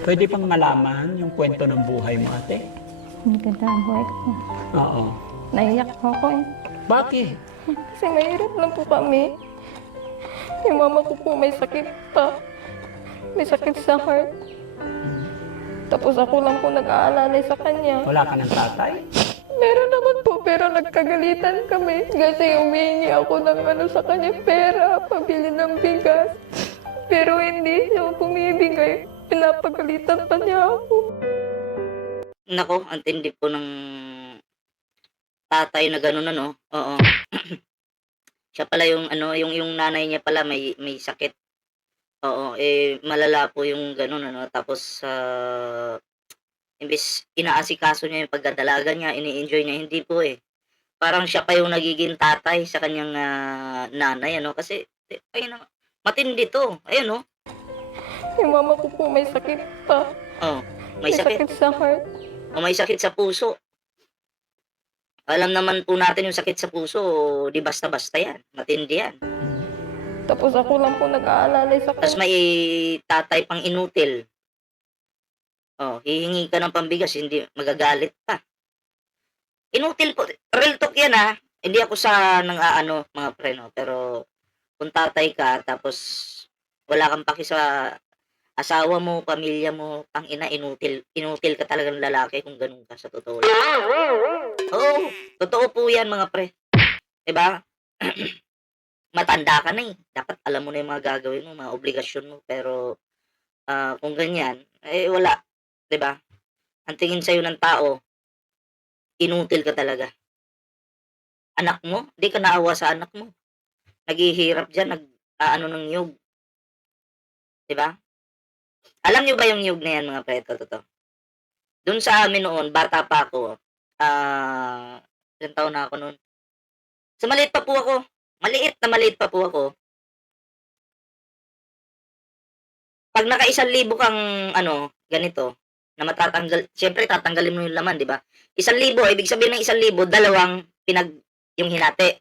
Pwede pang malaman yung kwento ng buhay mo, ate? Hindi ganda ang buhay ko. Oo. Naiyak po ako eh. Bakit? Kasi mahirap lang po kami. Yung mama ko po may sakit pa. May sakit sa heart. Tapos ako lang po nag-aalalay sa kanya. Wala ka ng tatay? Meron naman po pero nagkagalitan kami. Kasi humihingi ako ng sa kanya pera, pabili ng bigas. Pero hindi siya pumibigay. Pinapagalitan pa niya ako. Nako, ang tindi po ng tatay na gano'n ano, oo. Siya pala yung ano, yung nanay niya pala may sakit. Oo, malala po yung gano'n ano, tapos, imbes inaasikaso niya yung pagdadalaga niya, ini-enjoy niya, hindi po, eh. Parang siya pa yung nagiging tatay sa kanyang, nanay ano, kasi ayun na matindi 'to, ayun oh, Yung mama ko po may sakit pa. oh, may May sakit, sakit sa heart. may sakit sa puso. Alam naman po natin yung sakit sa puso, 'di basta-basta 'yan, matindi 'yan. Tapos ako lang po nag-aalalay sa Ta's kanya. may tatay pang inutil. Oh, hihingi ka ng pambigas hindi magagalit pa. Inutil po, real talk 'yan, hindi ako sa nang-aano mga pre 'no, pero kung tatay ka tapos wala kang paki sa asawa mo, pamilya mo, tangina inutil inutil ka talagang lalaki kung gano'n ka sa totoo lang. Oo, totoo po 'yan mga pre, 'di ba? Matanda ka na, dapat alam mo na yung mga gagawin mo, mga obligasyon mo, pero, kung ganyan, wala, 'di ba? Ang tingin sa'yo ng tao, inutil ka talaga. Anak mo, 'di ka naawa sa anak mo, naghihirap diyan, nag-aano ng niyog, 'di ba? Alam niyo ba yung niyog na 'yan mga pre, ito totoo. Do'n sa amin noon, bata pa ako, ilang taon na ako no'n? So, maliit pa po ako, maliit pa po ako. 'Pag naka-1,000 kang ano, ganito, na matatanggal siyempre tatanggalin mo yung laman, 'di ba? 1,000 ibig sabihin ng 1,000 dalawang yung hinati.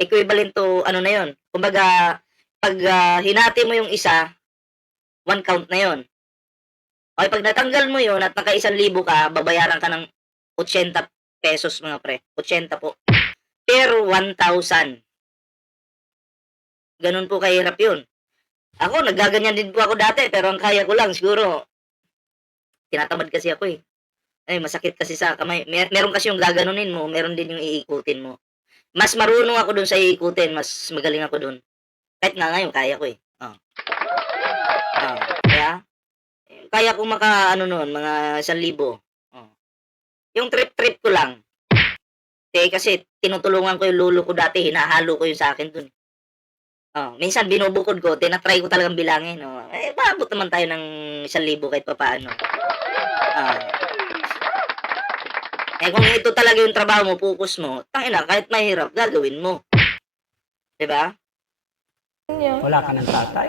Equivalent to ano na 'yon, kumbaga 'pag, hinati mo yung isa, one count na 'yon. Okey, 'pag natanggal mo 'yon at naka-1,000 ka, babayaran ka ng ₱80 mga pre, 80 po, per 1,000. Gano'n po kahirap 'yun. Ako naggaganyan din po ako dati, pero ang kaya ko lang siguro tinatamad kasi ako, eh. Ay masakit kasi sa kamay. Meron kasi yung gaganunin mo, meron din yung iikutin mo. Mas marunong ako dun sa iikutin, mas magaling ako dun. Kahit nga ngayon kaya ko, eh. Oh, kaya kaya kong maka-ano nun, mga 1,000. Oh. Yung trip-trip ko lang, kasi tinutulungan ko yung lolo ko dati, hinahalo ko yun sa'kin dun. Oh, minsan binubukod ko, tina-try ko talagang bilangin, oh. Umaabot naman tayo ng 1,000 kahit papaano. Ah. Kung ito talaga yung trabaho mo, focus mo, tangina kahit mahirap gagawin mo, 'di ba? Niya. Wala ka ng tatay?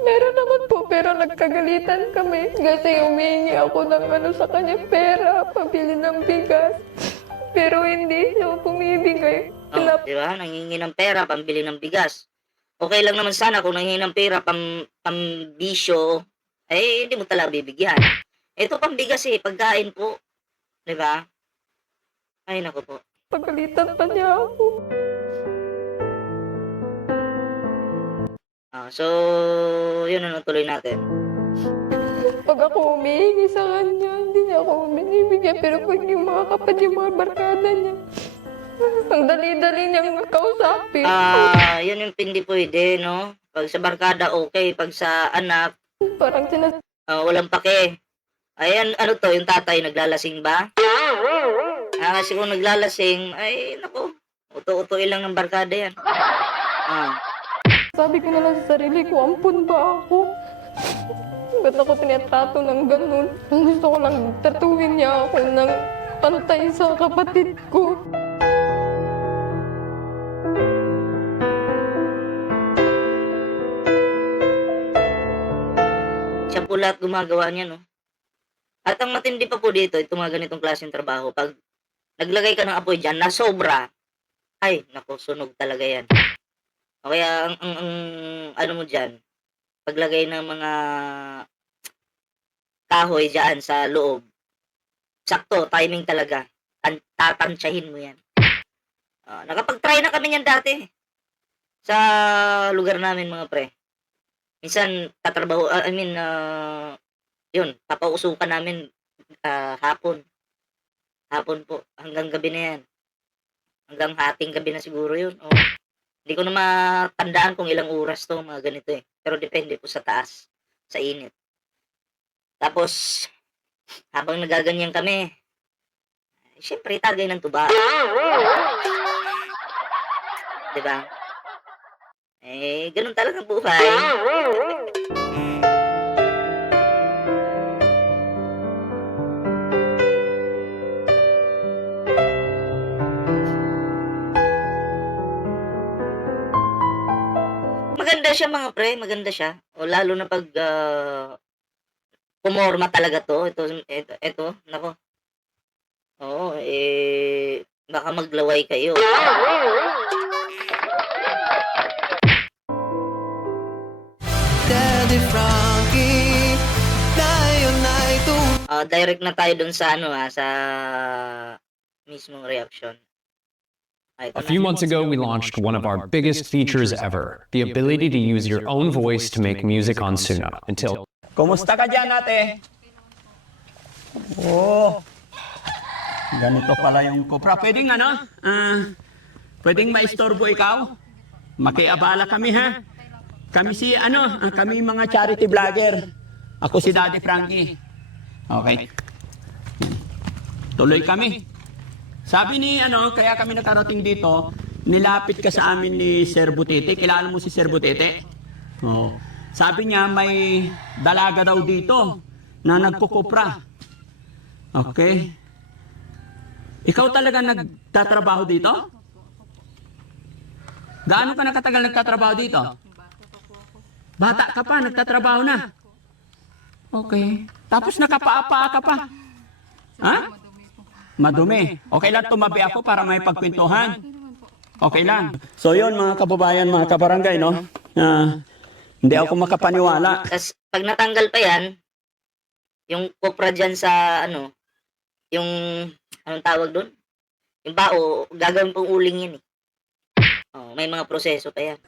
Meron naman po pero nagkagalitan kami. Kasi humihingi ako ng sa kanya pera, pabili ng bigas. Pero hindi siya pumibigay. Oh, 'di ba? Nanghihingi ng pera pambili ng bigas. Okay lang naman sana kung nanghihingi ng pera pambisyo, hindi mo talaga bibigyan. Ito pambigas, pagkain po, 'di ba? Ay naku po. Pagalitan pa niya ako. So, yun ano, tuloy natin. Pag ako humihingi sa kanya, hindi niya ako binibigyan. Pero pag yung mga kapatid, yung mga barkada niya, ang dali-dali niyang kausapin. Yun yung hindi pwede, no? Pag sa barkada, okay. Pag sa anak, Parang walang pake. Ayan, ano to, yung tatay naglalasing ba? Kasi kung naglalasing, ay, naku, uto-utoy lang ng barkada yan. sabi ko na lang sa sarili ko, ampun ba ako? Ba't ako tinatrato ng ganun? Ang gusto ko lang tatuwin niya ako ng pantay sa kapatid ko. Siya po lahat gumagawa niya, no? At ang matindi pa po dito, itong mga ganitong klaseng trabaho, pag naglagay ka ng apoy dyan na sobra, ay, naku, sunog talaga yan. O kaya, ang ano mo dyan, paglagay ng mga kahoy dyan sa loob. Sakto, timing talaga. Tatansyahin mo yan. Nakapag-try na kami yan dati. Sa lugar namin mga pre. Minsan, tatrabaho, yun, papausukan namin hapon. Hapon po, hanggang gabi na yan. Hanggang hating gabi na siguro yun. Hindi ko na matandaan kung ilang oras to, mga ganito eh. Pero depende po sa taas, sa init. Tapos, habang nagaganyan kami, syempre, tagay ng tuba. Diba? Ganun talaga ang buhay. Maganda siya mga pre, maganda siya. O lalo na pag pumorma talaga to. Ito, nako. Oo, baka maglaway kayo. Daddy Frankie, ngayon ay Direct na tayo dun sa sa mismong reaction. A few months ago, we launched one of our biggest features ever, the ability to use your own voice to make music on Suno. Until Kumusta ka dyan, ate? Oo. Ganito pala yung Cupra. Pwedeng pwedeng maistorbo ikaw? Makiabala kami, ha? Kami kami mga charity vlogger. Ako si Daddy Frankie. Okay. Tuloy kami. Sabi ni kaya kami nakarating dito, nilapit ka sa amin ni Sir Butete. Kilala mo si Sir Butete? Oo. Sabi niya may dalaga daw dito na nagkukupra. Okay. Ikaw talaga nagtatrabaho dito? Gaano ka nakatagal nagtatrabaho dito? Bata ka pa, nagtatrabaho na. Okay. Tapos nakapaapa ka pa. Ha? Madumi. Okay lang tumabi ako para may pagkwentuhan. Okay lang. So yun mga kababayan, mga kabarangay, no? Hindi ako makapaniwala. Tapos pag natanggal pa yan, yung kopra dyan sa yung anong tawag doon? Yung bao, gagawin pong uling yan eh. May mga proseso pa yan.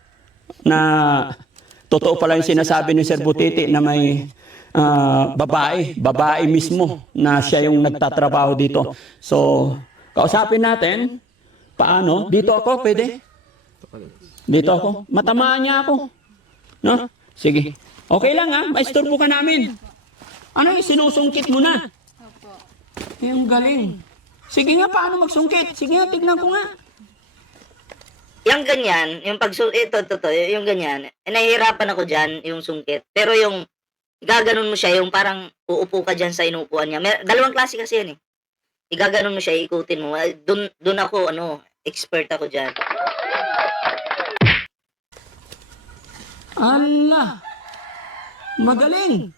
Na totoo pala yung sinasabi ni Sir Butete na may babae mismo na siya yung nagtatrabaho dito. So, kausapin natin, paano? Dito ako, pwede? Dito ako. Matamaan niya ako. No? Sige. Okay lang ha, maistorbo ka namin. Sinusungkit mo na? Yung galing. Sige nga, paano magsungkit? Sige nga, tignan ko nga. Yung ganyan, yung yung ganyan, nahihirapan ako dyan, yung sungkit. Pero yung igaganon mo siya, yung parang uupo ka dyan sa inuupuan niya. Dalawang klase kasi yan eh. Igaganon mo siya, ikutin mo. Dun ako, expert ako dyan. Allah! Magaling!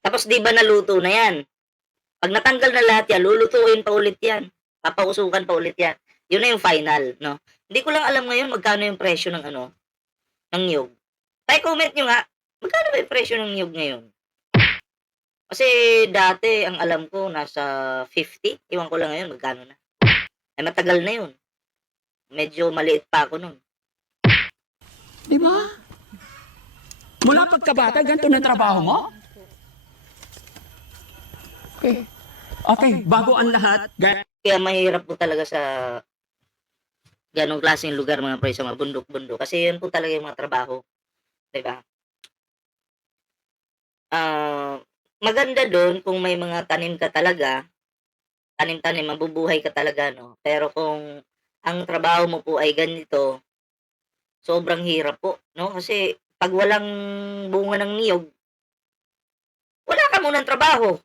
Tapos di ba naluto na yan? Pag natanggal na lahat yan, lulutuin pa ulit yan. Papausukan pa ulit yan. Yun na yung final, no? Hindi ko lang alam ngayon magkano yung presyo ng ng niyog. Tayo comment nyo nga, magkano ba yung presyo ng niyog ngayon? Kasi dati, ang alam ko, nasa 50. Iwan ko lang ngayon, magkano na. Matagal na yun. Medyo maliit pa ako nun. Di ba? Mula pagkabata, ganito na trabaho mo? Okay. Okay, bago ang lahat, Kaya mahirap po talaga sa ganong klaseng lugar mga pre, sa mga bundok-bundok. Kasi yun po talaga yung mga trabaho. Diba? Maganda doon kung may mga tanim ka talaga, tanim-tanim, mabubuhay ka talaga, no? Pero kung ang trabaho mo po ay ganito, sobrang hirap po, no? Kasi pag walang bunga ng niyog, wala ka munang trabaho.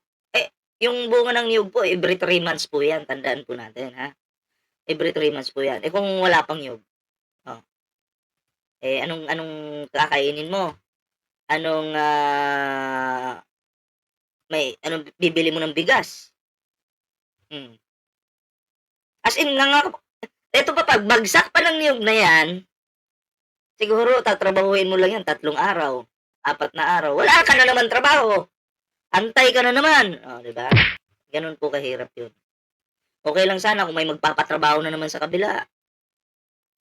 Yung bunga ng niyog po, every 3 months po yan. Tandaan po natin, ha? Every 3 months po yan. Kung wala pang niyog, anong kakainin mo? Anong bibili mo ng bigas? As in, eto pa, pag bagsak pa ng niyog na yan, siguro tatrabahuin mo lang yan 3 araw. 4 na araw, wala ka na naman trabaho. Antay ka na naman. O, di ba? Ganun po kahirap yun. Okay lang sana kung may magpapatrabaho na naman sa kabila.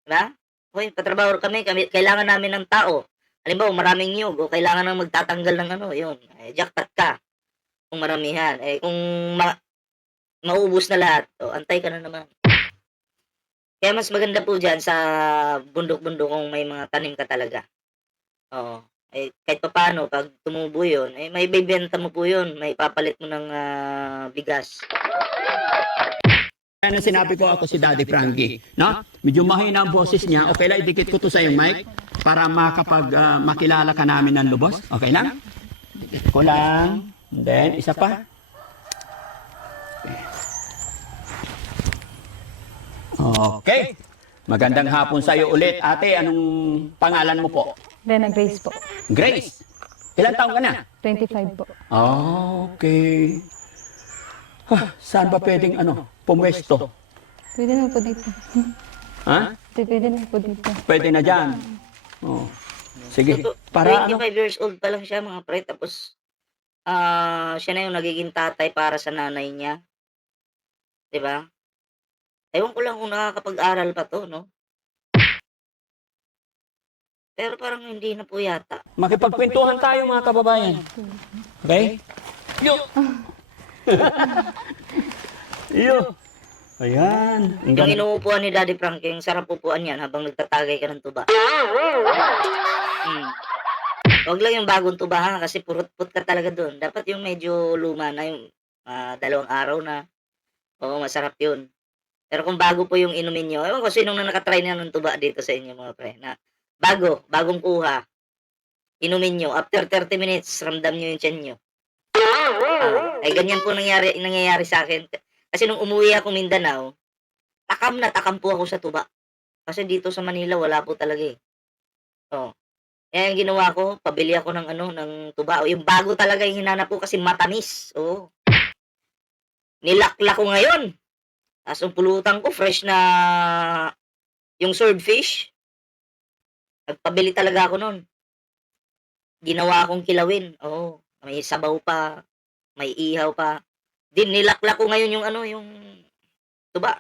Diba? Okay, patrabaho kami, kailangan namin ng tao. Halimbawa, maraming niyog, o kailangan nang magtatanggal ng ano, yun. Jackpot ka. Kung maramihan. Kung maubos na lahat, o antay ka na naman. Kaya mas maganda po dyan sa bundok-bundok kung may mga tanim ka talaga. Oo. Kahit papaano, pag tumubo yun, may bibenta mo po yun. May papalit mo ng bigas. Kaya na sinabi ko ako si Daddy Frankie, no? Medyo mahina ang boses niya. Okay lang, idikit ko to sa yung mic para makilala ka namin ng lubos. Okay lang? Dikit ko lang. And then, isa pa. Okay. Magandang hapon sa iyo ulit. Ate, anong pangalan mo po? Rena Grace po. Grace. Ilan taong ka na? 25 po. Okay. Saan ba pwedeng pumwesto? Pwede na po dito. Ha? Pwede na po dito. Pwede na dyan. Oh. Sige. Para 25 years old pa lang siya mga pre. Tapos, siya na yung nagiging tatay para sa nanay niya. Diba? Ewan ko lang kung nakakapag-aral pa to, no? Pero parang hindi na po yata. makipagkwentuhan tayo mga kababayan. Okay? Yo! Yo! Ayan. Ang Yung ganda. inuupuan ni Daddy Frankie, yung sarap upuan yan habang nagtatagay ka ng tuba. Huwag lang yung bagong tuba ha, kasi purot-put ka talaga doon. Dapat yung medyo luma na, yung 2 araw na. Oo, masarap yun. Pero kung bago po yung inumin nyo, ewan ko sinong na nakatry na ng tuba dito sa inyo mga pre, na bagong kuha, inumin nyo, after 30 minutes, ramdam nyo yung tiyan nyo. Ay ganyan po nangyayari sa akin. Kasi nung umuwi ako Mindanao, takam po ako sa tuba. Kasi dito sa Manila, wala po talaga eh. Oh. Kaya yung ginawa ko, pabili ako ng tuba. O, yung bago talaga yung hinanap ko kasi matamis. Oh. Nilakla ko ngayon. Tapos yung pulutan ko, fresh na yung swordfish. Nagpabili talaga ako nun. Ginawa akong kilawin. Oh, may sabaw pa, may ihaw pa. Nilakla ko ngayon yung tuba.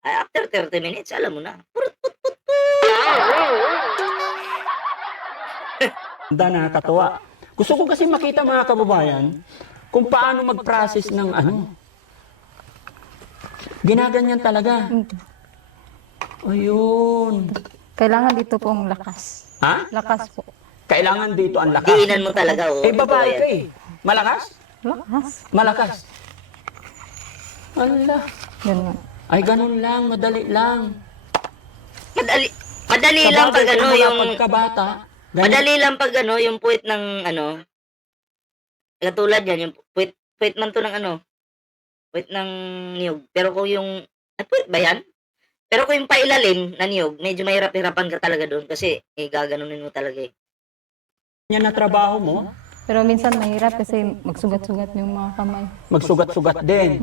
After 30 minutes, alam mo na. Ganda, nakakatuwa. Gusto ko kasi makita mga kababayan kung paano mag-process ng Ginaganyan talaga. Ayun. Kailangan dito pong lakas. Ha? Lakas po. Kailangan dito ang lakas. Diinan mo talaga. Oh, Babae yan. ka eh. Malakas? Lakas. Malakas. Ala. Ganun. Ay, ganun lang. Madali lang. Madali lang pag yung pagkabata. madali lang pag yung puwit ng katulad yan, yung puwit man to ng puwit ng niyog. Pero kung yung puwit ba yan? Pero kung yung pailalim na niyog, medyo mahirap-hirapan ka talaga doon kasi gaganunin mo talaga eh. Yan na trabaho mo, Pero minsan mahirap kasi magsugat-sugat yung mga kamay. magsugat-sugat din.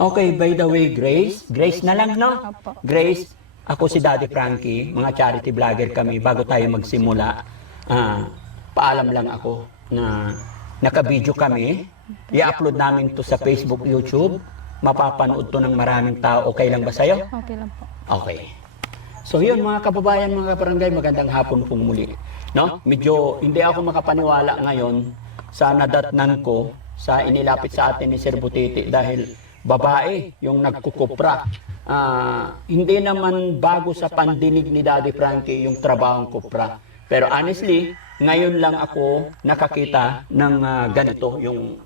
Okay, by the way, Grace. Grace na lang, no? Apo. Grace, ako si Daddy Frankie, mga charity vlogger kami. Bago tayo magsimula, paalam lang ako na naka-video kami. I-upload namin to sa Facebook, YouTube. Mapapanood to ng maraming tao. Okay lang ba sa'yo? Okay lang po. Okay. So yun mga kababayan, mga kabarangay, magandang hapon pong muli. No? Medyo hindi ako makapaniwala ngayon sa nadatnan ko sa inilapit sa atin ni Sir Butiti dahil babae yung nagkukupra. Hindi naman bago sa pandinig ni Daddy Frankie yung trabahong kupra. Pero honestly, ngayon lang ako nakakita ng ganito yung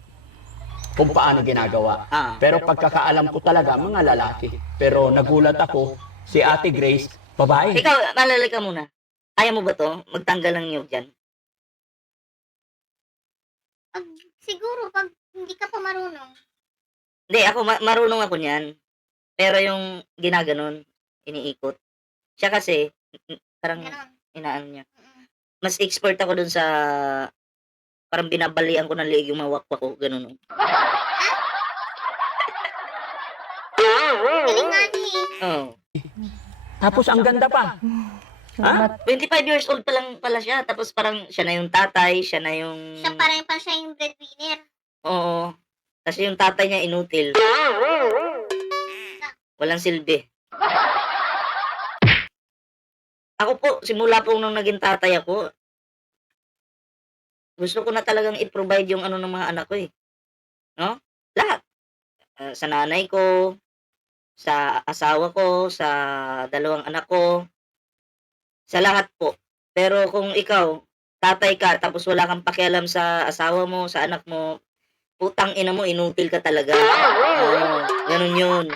kung paano ginagawa. Pero pagkakaalam ko talaga, mga lalaki. Pero nagulat ako, si Ate Grace, babae. Ikaw, malalay ka muna. Kaya mo ba to? Magtanggal ng niyog dyan? Siguro pag hindi ka pa marunong. Hindi, ako marunong ako niyan. Pero yung ginaganon, iniikot. Siya kasi, parang Ganon. inaan niya. Mas expert ako dun sa, parang binabalian ko ng leeg yung mawakwa ko, ganun. Galing nga niya eh. Oh. Tapos ang ganda pa. Salamat. 25 years old pa lang pala siya. Tapos parang siya na yung tatay, siya na yung... Siya pa rin pa siya yung breadwinner. Oo. Kasi yung tatay niya inutil. Walang silbi. Ako po, simula po nung naging tatay ako, gusto ko na talagang i-provide yung ano ng mga anak ko eh. No? Lahat. Sa nanay ko, sa asawa ko, sa dalawang anak ko, sa lahat po. Pero kung ikaw, tatay ka, tapos wala kang pakialam sa asawa mo, sa anak mo, putang ina mo, inutil ka talaga. Oo, ganun yun.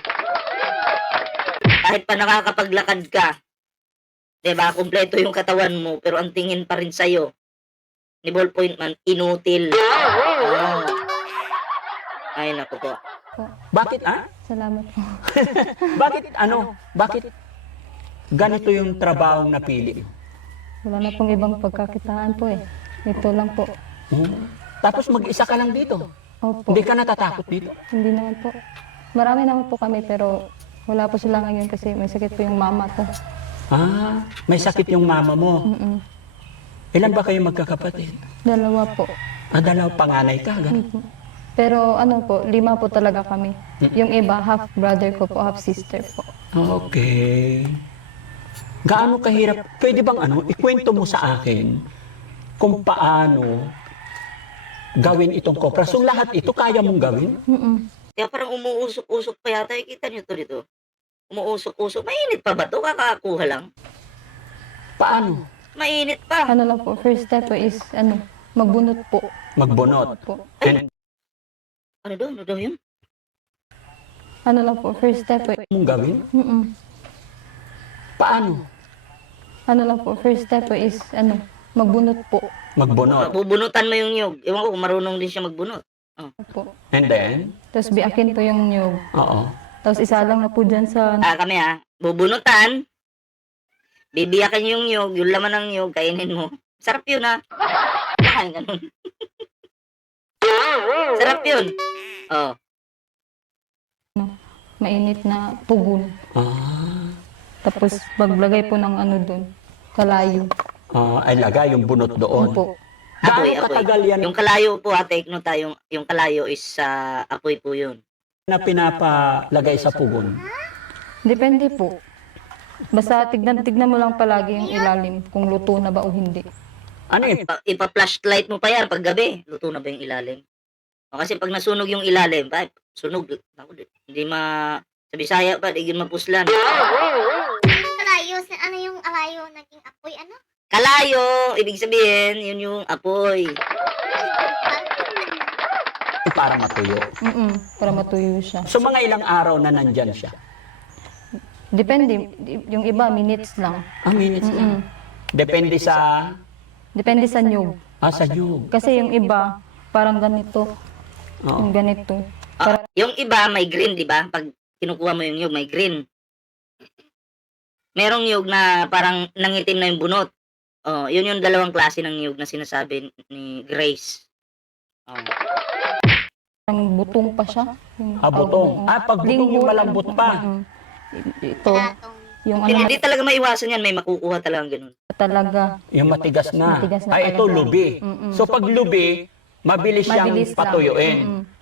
Kahit pa nakakapaglakad ka, 'di ba? Kumpleto yung katawan mo, pero ang tingin pa rin sa'yo, ni ballpoint man, inutil. Oo. Ay, naku po. Bakit Salamat po. Bakit ganito yung trabaho na pili? Wala na pong ibang pagkakitaan po eh. Ito lang po. Tapos mag-isa ka lang dito. Opo. Hindi ka natatakot dito? Hindi naman po. Marami naman po kami pero wala po sila ngayon kasi may sakit po yung mama ko. May sakit yung mama mo. Ilan ba kayo magkakapatid? 2 po. Dalaw, panganay ka. Ganun. Pero ano po, 5 po talaga kami. Yung iba, half brother ko po, half sister po. Okay. Gaano kahirap? Pwede bang ikwento mo sa akin kung paano gawin itong koperasyon? Lahat ito kaya mong gawin? Kaya parang umuusok-usok pa yata. Kita niyo to dito. Umuusok-usok. Mainit pa ba to? Kakakuha lang. Paano? Mainit pa. Ano lang po, first step po is magbunot po. Magbunot. Po. And Ano daw? Ano daw yun? Ano lang po, first step po. mong gawin? Paano? Ano lang po, first step po is magbunot po. Magbunot. Bubunutan mo yung nyug. Ewan ko kung marunong din siya magbunot. Po. And then? Tapos biakin po yung nyug. Oo. Tapos isa lang na po dyan sa Kami bubunutan. Bibiyakin yung nyug. Yung laman ng nyug, kainin mo. Sarap yun Makain ka nun. Sarap yun. Oh. mainit na pugon. Ah, Tapos maglagay po ng doon, kalayo. ay lagay yung bunot doon. Po. Gaano Apoy. katagal yan Yung kalayo po, take note tayo. Yung kalayo is sa apoy po yun. na pinapalagay sa pugon? Depende po. Basta tignan mo lang palagi yung ilalim kung luto na ba o hindi. Ano yun? Ipa-flashlight mo pa yan pag gabi. Luto na ba yung ilalim? O, kasi pag nasunog yung ilalim, sunog. Ako, hindi sa Bisaya pa, di yun mapuslan. Yung kalayo, ano yung alayo naging apoy, ano? Kalayo, ibig sabihin, yun yung apoy. Para matuyo. Para matuyo siya. So mga ilang araw na nandyan siya? Depende. Yung iba, minutes lang. Minutes lang. Depende sa... Depende sa nyug. sa nyug. Kasi yung iba, parang ganito. Oo. Yung ganito. Yung iba, may green, di ba? Pag kinukuha mo yung nyug, may green. Merong nyug na parang nangitim na yung bunot. Oh, yun yung dalawang klase ng nyug na sinasabi ni Grace. Oh. Parang butong pa siya. Butong. Pag butong yung malambot pa. Ito, Platong. yung Hindi talaga maiwasan yan, may makukuha talagang ganun. talaga. Yung matigas na. Matigas na Ito talaga. lubi. So pag lubi, mabilis siyang Mabilis lang. patuyuin.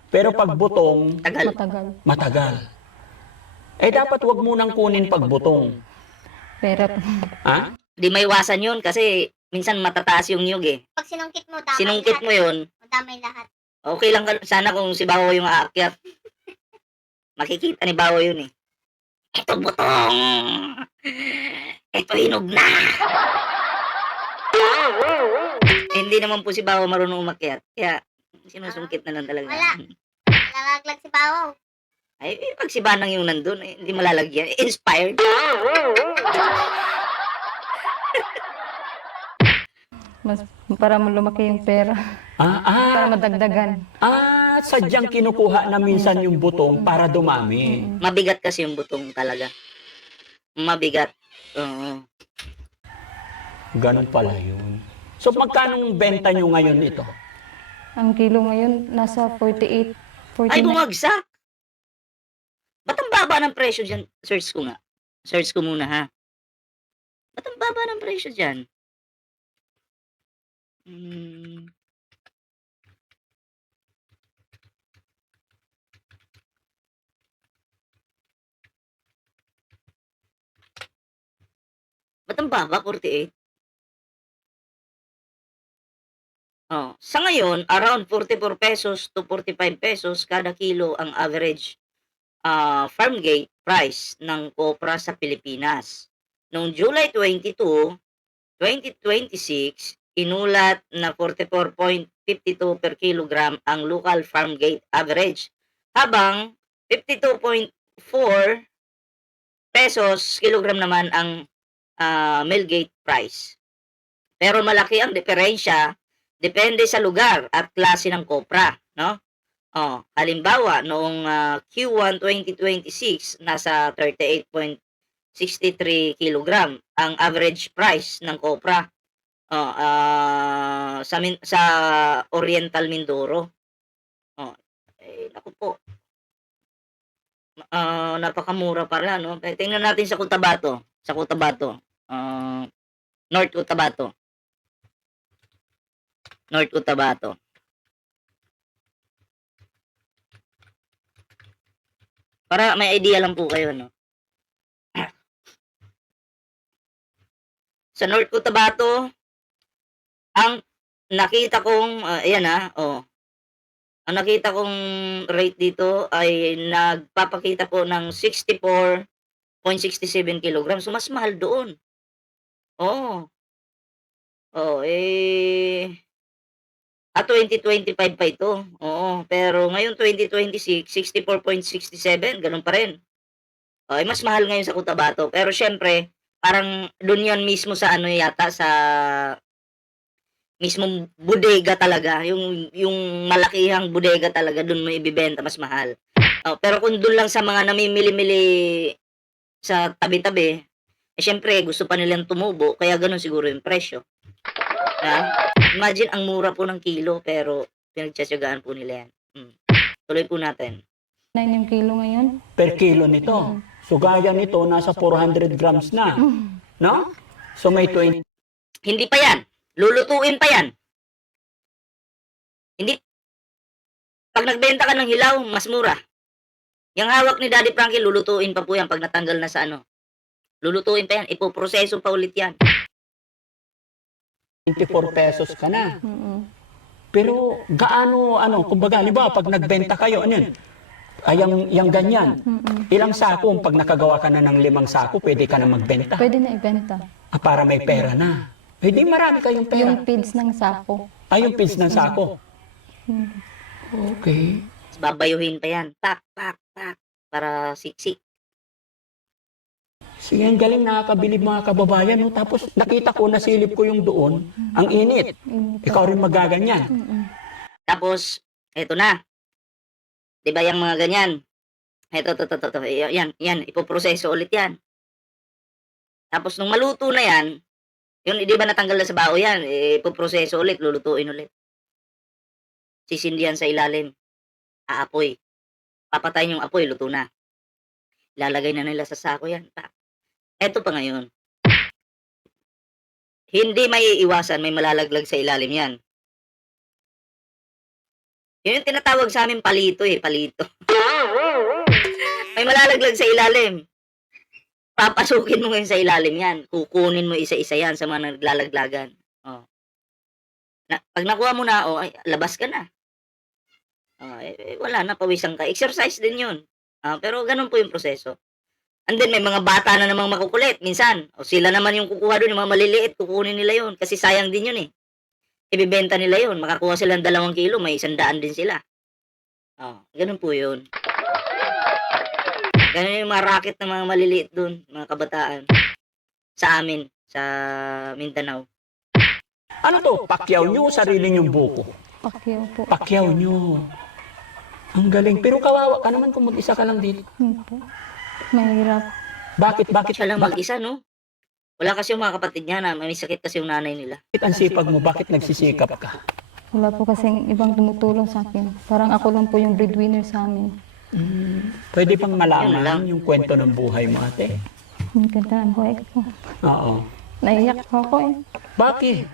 Pero pag butong, Tagal. Matagal. matagal. Dapat wag munang kunin pag butong. Pero, Ha? Di maiwasan yun kasi minsan matataas yung nyug eh. Pag sinungkit mo, damay Sinungkit lahat. mo yun, Damay lahat. okay lang sana kung si Bawo yung aakyat. Makikita ni Bawo yun eh. Ito butong! Ito hinog na! Hindi naman po si Bawo marunong umakyat. Kaya sinusungkit na lang talaga. Wala. Nalaglag si Bawaw. Ay, pag si Banang yung nandun, hindi malalagyan. Inspired. para lumaki yung pera. Para madagdagan. Sadyang kinukuha na minsan yung butong para dumami. Mabigat kasi yung butong talaga. Mabigat. Oo. Ganun pala yun. So magkano benta nyo ngayon ito? Ang kilo ngayon, nasa 48, 49. Ay, bumagsak! Ba't ang baba ng presyo dyan? Search ko nga. Search ko muna ha. Ba't ang baba ng presyo dyan? Hmm. Ba't ang baba, 48? Oh, sa ngayon, around 44 pesos to 45 pesos kada kilo ang average farm gate price ng kopra sa Pilipinas. Noong July 22, 2026, inulat na 44.52 per kilogram ang local farm gate average, habang 52.4 pesos kilogram naman ang mill gate price. Pero malaki ang diferensya depende sa lugar at klase ng kopra, no? Oh, halimbawa, noong Q1 2026, nasa 38.63 kilogram ang average price ng kopra sa Oriental Mindoro. Oh, naku po. Napakamura pala, no? Tingnan natin sa Cotabato. North Cotabato. Para may idea lang po kayo, no? Sa North Cotabato, ang nakita kong, ang nakita kong rate dito ay nagpapakita po ng 64.67 kilograms. So, mas mahal doon. Oo. 2025 pa ito. Oo, pero ngayon 2026, 64.67, ganun pa rin. Mas mahal ngayon sa Cotabato. Pero syempre, parang doon yan mismo sa yata, sa mismong bodega talaga. Yung malakihang bodega talaga, doon mo ibibenta, mas mahal. Pero kung doon lang sa mga namimili-mili sa tabi-tabi, syempre, gusto pa nilang tumubo, kaya ganun siguro yung presyo. Imagine, ang mura po ng kilo, pero pinagtsatsagaan po nila yan. Tuloy po natin. 9 yung kilo ngayon. Per kilo nito. So gaya nito, nasa 400 grams na. No? So may 20. Hindi pa yan. Lulutuin pa yan. Hindi. Pag nagbenta ka ng hilaw, mas mura. Yung hawak ni Daddy Frankie, lulutuin pa po yan pag natanggal na sa Lulutuin pa yan. Ipoproseso pa ulit yan. 24 pesos ka na. Pero gaano, kumbaga, halimbawa, pag nagbenta kayo, yung ganyan. Ilang sako, pag nakagawa ka na ng 5 sako, pwede ka na magbenta. Pwede na ibenta. Para may pera na. Hindi marami kayong pera. Yung feeds ng sako. Yung feeds ng sako. Okay. Babayuhin pa yan. Tak, tak, tak. Para siksik. Sige, ang galing, nakakabilib mga kababayan. No? Tapos nakita ko, nasilip ko yung doon, ang init. Ikaw rin magaganyan. Tapos, eto na. Diba yung mga ganyan? Eto. Yan. Ipoproseso ulit yan. Tapos, nung maluto na yan, yung di ba natanggal na sa bao yan, ipoproseso ulit, lulutuin ulit. Sisindihan sa ilalim. Aapoy. Papatayin yung apoy, luto na. Lalagay na nila sa sako yan. Eto pa ngayon. Hindi may iiwasan, may malalaglag sa ilalim yan. Yun yung tinatawag sa amin palito palito. May malalaglag sa ilalim. Papasukin mo ngayon sa ilalim yan. Kukunin mo isa-isa yan sa mga naglalaglagan. Pag nakuha mo na, labas ka na. Wala na, pawisan ka. Exercise din yun. Pero ganun po yung proseso. And then, may mga bata na namang makukulit. Minsan, sila naman yung kukuha doon, yung mga maliliit, kukunin nila yun. Kasi sayang din yun Ibibenta nila yun. Makakuha sila ng 2 kilo, may 100 din sila. Ganun po yun. Ganun yung mga racket ng mga maliliit doon, mga kabataan. Sa amin, sa Mindanao. Ano to? Pakyaw nyo o sarili nyong buko? Pakyaw po. Pakyaw nyo. Ang galing. Pero kawawa ka naman kung mag-isa ka lang dito. Po. Mahirap. Bakit Siya lang mag-isa, no? Wala kasi yung mga kapatid niya na may sakit kasi yung nanay nila. ang sipag mo? Bakit nagsisikap ka? Wala po kasing ibang tumutulong sa akin. Parang ako lang po yung breadwinner sa amin. Pwede pang Yun lang. malaman yung kwento ng buhay mo, ate? Ang ganda ang buhay ko. Oo. Naiyak po ako eh. Bakit?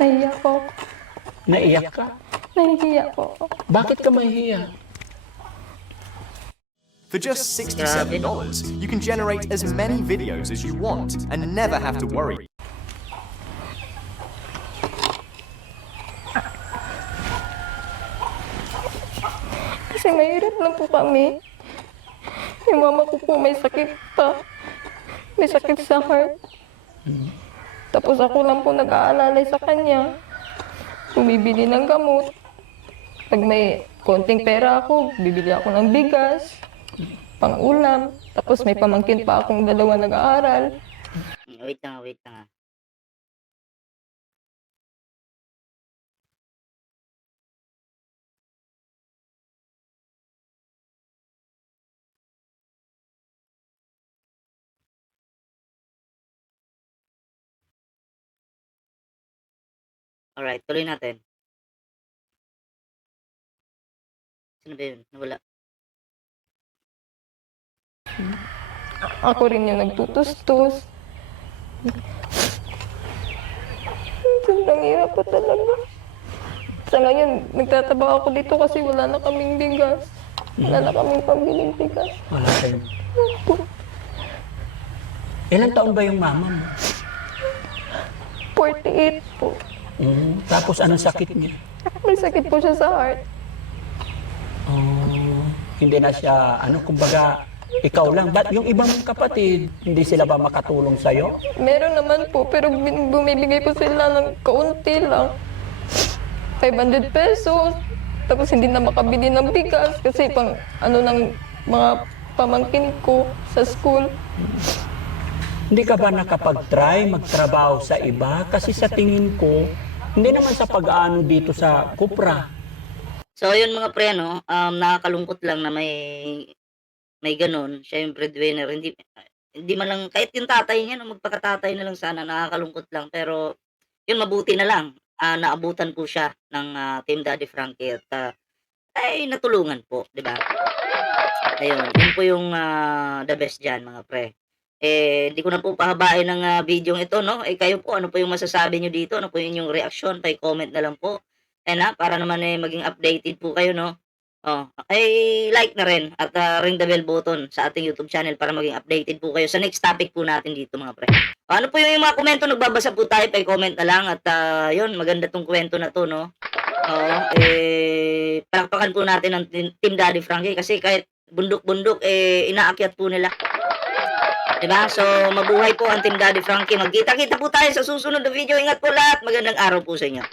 Naiyak po ako. Naiyak ka? Nahihiya po ako. Bakit ka mahihiya? For just $67, you can generate as many videos as you want and never have to worry. Kasi mahirap lang po kami. Yung mama ko po may sakit pa. May sakit sa heart. Tapos ako lang po nag-aalalay sa kanya. Bumibili ng gamot. Pag may konting pera ako, bibili ako ng bigas, pang-ulam. Tapos may pamangkin pa akong dalawa nag-aaral. Wait lang, wait lang. Alright, tuloy natin. Sino ba yun? Nawala. Ako rin yung nagtutustos. Sobrang hirap po talaga. Sa ngayon, nagtatrabaho ako dito kasi wala na kaming bigas. Wala na kaming pambiling bigas. Wala kayo. Ilang taon ba yung mama mo? 48 po. Tapos anong sakit niya? May sakit po siya sa heart. Oh, hindi na siya, kumbaga, ikaw lang. Ba't yung ibang kapatid, hindi sila ba makatulong sa'yo? Meron naman po, pero bumibigay po sila ng kaunti lang. 500 pesos. Tapos hindi na makabili ng bigas kasi pang ng mga pamangkin ko sa school. Hindi ka ba nakapag-try magtrabaho sa iba? Kasi sa tingin ko, hindi naman sa pag-aano dito sa Kupra. So, yun mga pre, nakakalungkot lang na may ganun. Siya yung breadwinner. Hindi man lang, kahit yung tatay niya, magpakatatay na lang sana, nakakalungkot lang. Pero, yun, mabuti na lang. Naabutan po siya ng Team Daddy Frankie at ay natulungan po, di ba? Ayun, yun po yung the best dyan mga pre. Hindi ko na po pahabain ng video ito, no? Kayo po, ano po yung masasabi nyo dito? Ano po yung inyong reaksyon? Pa-comment na lang po. Para naman maging updated po kayo, no? Like na rin at ring the bell button sa ating YouTube channel para maging updated po kayo sa next topic po natin dito mga pre. Ano po yung mga komento? Nagbabasa po tayo, pa-comment na lang at yun, maganda tong kwento na to, no? Palakpakan po natin ang Team Daddy Frankie kasi kahit bundok-bundok, inaakyat po nila. Diba? So, mabuhay po ang Team Daddy Frankie. Magkita-kita po tayo sa susunod na video. Ingat po lahat. Magandang araw po sa inyo.